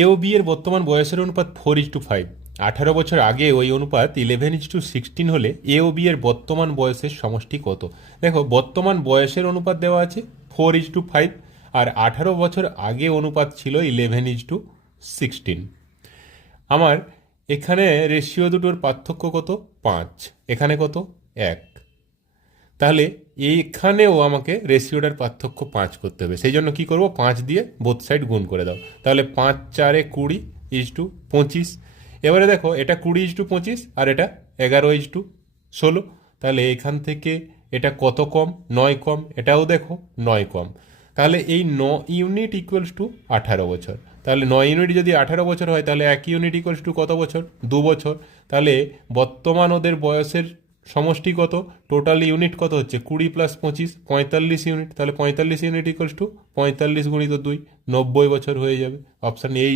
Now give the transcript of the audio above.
এ ও B এর বর্তমান বয়সের অনুপাত 4:5। 18 বছর আগে ওই অনুপাত 11:16 হলে এ ও বি এর বর্তমান বয়সের সমষ্টি কত? দেখো, বর্তমান বয়সের অনুপাত দেওয়া আছে 4:5, আর 18 বছর আগে অনুপাত ছিল 11:16। আমার এখানে রেশিও দুটোর পার্থক্য কত? 5। এখানে কত? 1। তাহলে এইখানেও আমাকে রেশিওটার পার্থক্য 5 করতে হবে। সেই জন্য কী করবো, 5 দিয়ে বোথ সাইড গুণ করে দাও। তাহলে 5 4 20:25। এবারে দেখো, এটা 20:25 আর এটা 11:16। তাহলে এখান থেকে এটা কত কম? 9 কম। এটাও দেখো 9 কম। তাহলে এই 9 ইউনিট ইকুয়ালস টু 18 বছর। তাহলে 9 ইউনিট যদি 18 বছর হয়, তাহলে 1 ইউনিট ইকুয়ালস টু কত বছর? 2 বছর। তাহলে বর্তমান ওদের বয়সের সমষ্টি কত? টোটাল ইউনিট কত হচ্ছে? 20 + 25 45 ইউনিট। তাহলে 45 ইউনিট ইকুয়ালস টু 45 × 2, 90 বছর হয়ে যাবে। অপশান এই